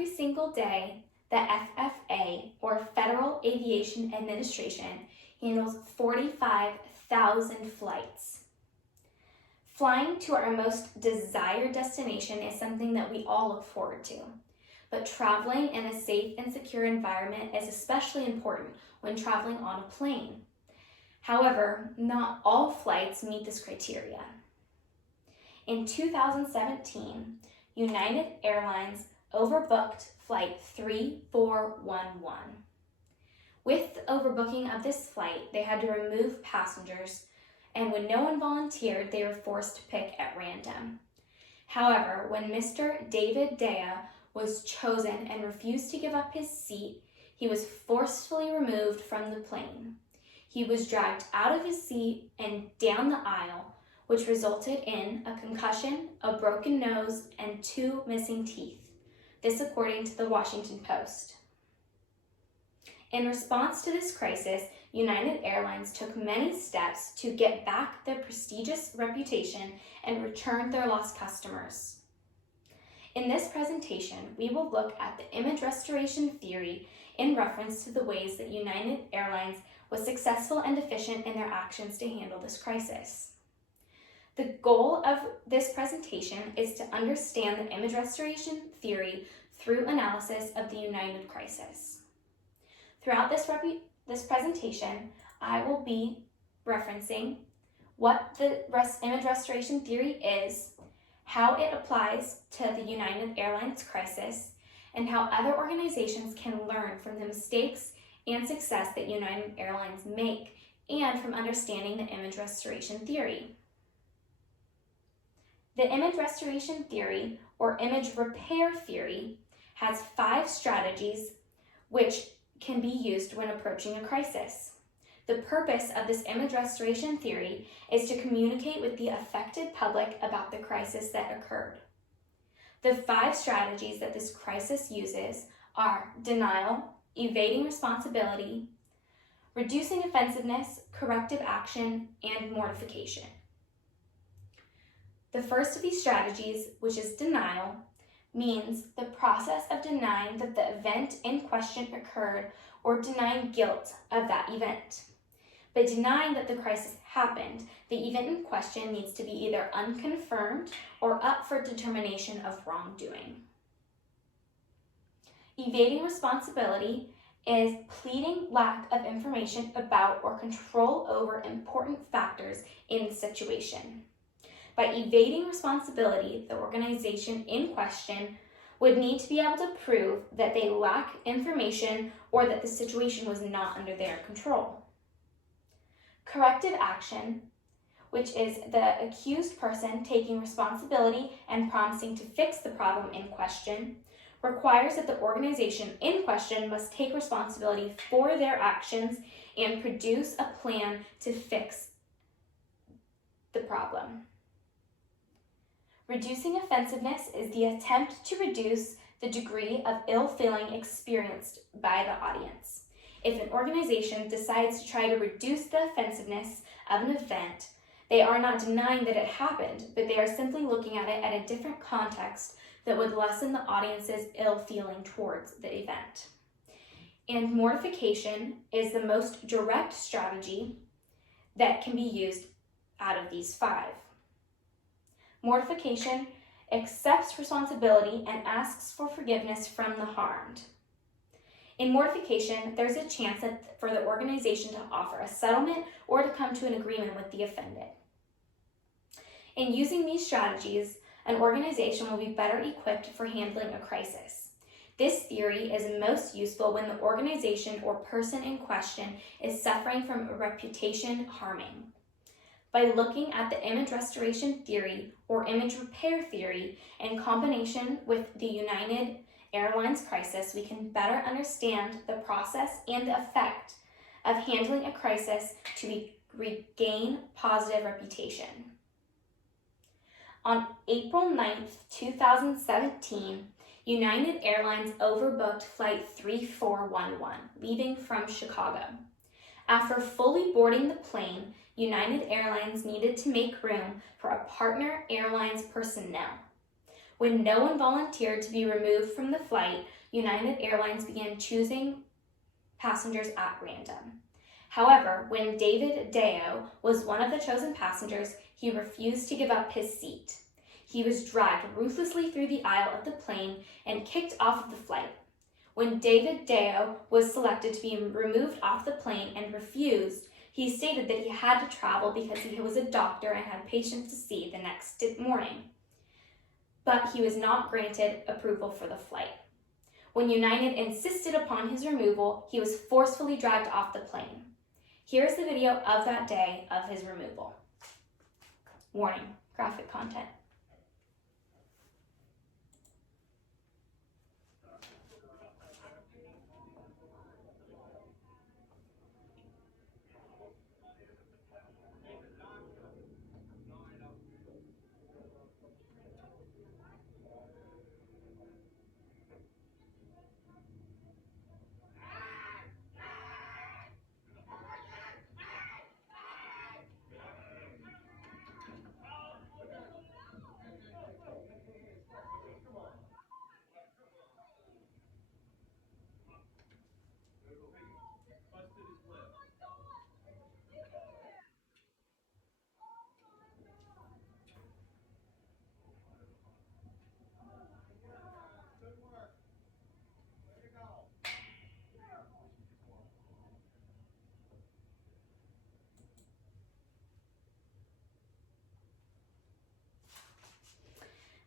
every single day, the FFA, or Federal Aviation Administration, handles 45,000 flights. Flying to our most desired destination is something that we all look forward to, but traveling in a safe and secure environment is especially important when traveling on a plane. However, not all flights meet this criteria. In 2017, United Airlines overbooked Flight 3411. With the overbooking of this flight, they had to remove passengers, and when no one volunteered, they were forced to pick at random. However, when Mr. David Dea was chosen and refused to give up his seat, he was forcefully removed from the plane. He was dragged out of his seat and down the aisle, which resulted in a concussion, a broken nose, and 2 missing teeth. This according to the Washington Post. In response to this crisis, United Airlines took many steps to get back their prestigious reputation and return their lost customers. In this presentation, we will look at the image restoration theory in reference to the ways that United Airlines was successful and efficient in their actions to handle this crisis. The goal of this presentation is to understand the image restoration theory through analysis of the United crisis. Throughout this presentation, I will be referencing what the image restoration theory is, how it applies to the United Airlines crisis, and how other organizations can learn from the mistakes and success that United Airlines make, and from understanding the image restoration theory. The image restoration theory, or image repair theory, has 5 strategies which can be used when approaching a crisis. The purpose of this image restoration theory is to communicate with the affected public about the crisis that occurred. The 5 strategies that this crisis uses are denial, evading responsibility, reducing offensiveness, corrective action, and mortification. The first of these strategies, which is denial, means the process of denying that the event in question occurred or denying guilt of that event. By denying that the crisis happened, the event in question needs to be either unconfirmed or up for determination of wrongdoing. Evading responsibility is pleading lack of information about or control over important factors in the situation. By evading responsibility, the organization in question would need to be able to prove that they lack information or that the situation was not under their control. Corrective action, which is the accused person taking responsibility and promising to fix the problem in question, requires that the organization in question must take responsibility for their actions and produce a plan to fix the problem. Reducing offensiveness is the attempt to reduce the degree of ill feeling experienced by the audience. If an organization decides to try to reduce the offensiveness of an event, they are not denying that it happened, but they are simply looking at it at a different context that would lessen the audience's ill feeling towards the event. And mortification is the most direct strategy that can be used out of these 5. Mortification accepts responsibility and asks for forgiveness from the harmed. In mortification, there's a chance for the organization to offer a settlement or to come to an agreement with the offended. In using these strategies, an organization will be better equipped for handling a crisis. This theory is most useful when the organization or person in question is suffering from a reputation harming. By looking at the image restoration theory or image repair theory in combination with the United Airlines crisis, we can better understand the process and the effect of handling a crisis to regain positive reputation. On April 9th, 2017, United Airlines overbooked Flight 3411, leaving from Chicago. After fully boarding the plane, United Airlines needed to make room for a partner airline's personnel. When no one volunteered to be removed from the flight, United Airlines began choosing passengers at random. However, when David Deo was one of the chosen passengers, he refused to give up his seat. He was dragged ruthlessly through the aisle of the plane and kicked off of the flight. When David Deo was selected to be removed off the plane and refused, he stated that he had to travel because he was a doctor and had patients to see the next morning. But he was not granted approval for the flight. When United insisted upon his removal, he was forcefully dragged off the plane. Here's the video of that day of his removal. Warning, graphic content.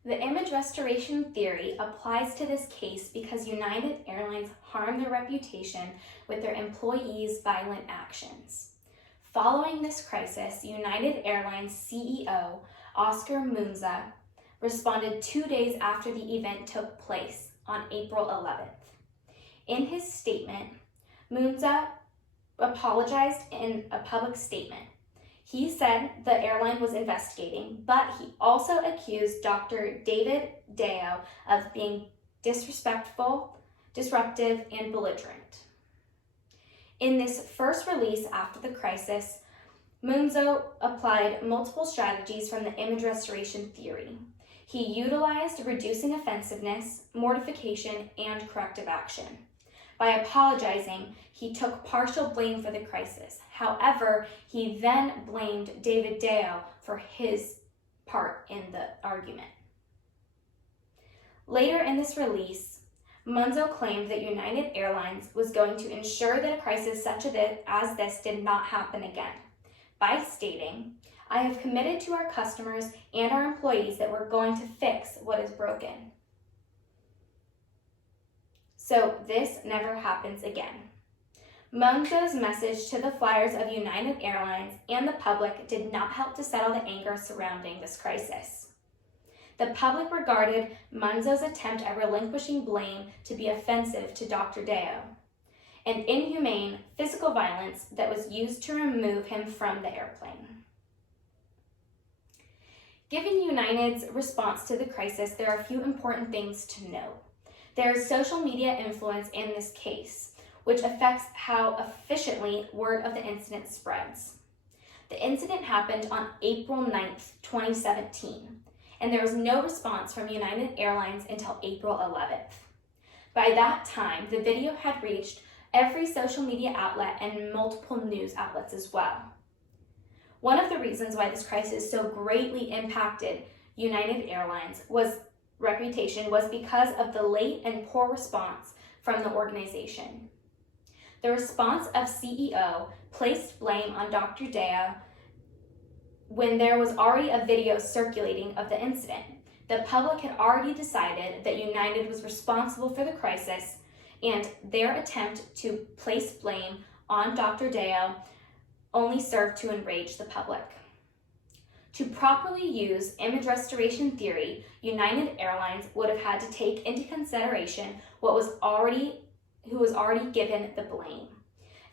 The image restoration theory applies to this case because United Airlines harmed their reputation with their employees' violent actions. Following this crisis, United Airlines CEO Oscar Munza responded 2 days after the event took place on April 11th. In his statement, Munza apologized in a public statement. He said the airline was investigating, but he also accused Dr. David Deo of being disrespectful, disruptive, and belligerent. In this first release after the crisis, Munzo applied multiple strategies from the image restoration theory. He utilized reducing offensiveness, mortification, and corrective action. By apologizing, he took partial blame for the crisis. However, he then blamed David Deo for his part in the argument. Later in this release, Munzo claimed that United Airlines was going to ensure that a crisis such as this did not happen again, by stating, "I have committed to our customers and our employees that we're going to fix what is broken, so this never happens again." Munzo's message to the flyers of United Airlines and the public did not help to settle the anger surrounding this crisis. The public regarded Munzo's attempt at relinquishing blame to be offensive to Dr. Deo, and inhumane physical violence that was used to remove him from the airplane. Given United's response to the crisis, there are a few important things to note. There is social media influence in this case, which affects how efficiently word of the incident spreads. The incident happened on April 9th, 2017, and there was no response from United Airlines until April 11th. By that time, the video had reached every social media outlet and multiple news outlets as well. One of the reasons why this crisis so greatly impacted United Airlines' reputation was because of the late and poor response from the organization. The response of CEO placed blame on Dr. Deo when there was already a video circulating of the incident. The public had already decided that United was responsible for the crisis, and their attempt to place blame on Dr. Deo only served to enrage the public. To properly use image restoration theory, United Airlines would have had to take into consideration who was already given the blame.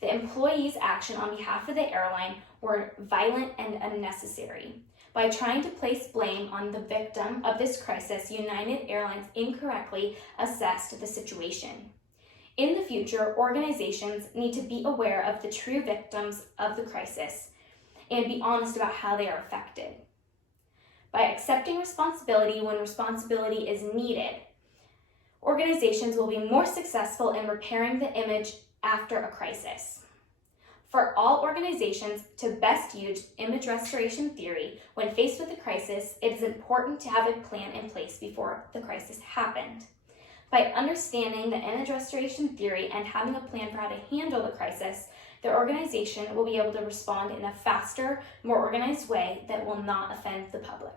The employees' action on behalf of the airline were violent and unnecessary. By trying to place blame on the victim of this crisis, United Airlines incorrectly assessed the situation. In the future, organizations need to be aware of the true victims of the crisis and be honest about how they are affected. By accepting responsibility when responsibility is needed, organizations will be more successful in repairing the image after a crisis. For all organizations to best use image restoration theory when faced with a crisis, it is important to have a plan in place before the crisis happened. By understanding the image restoration theory and having a plan for how to handle the crisis, the organization will be able to respond in a faster, more organized way that will not offend the public.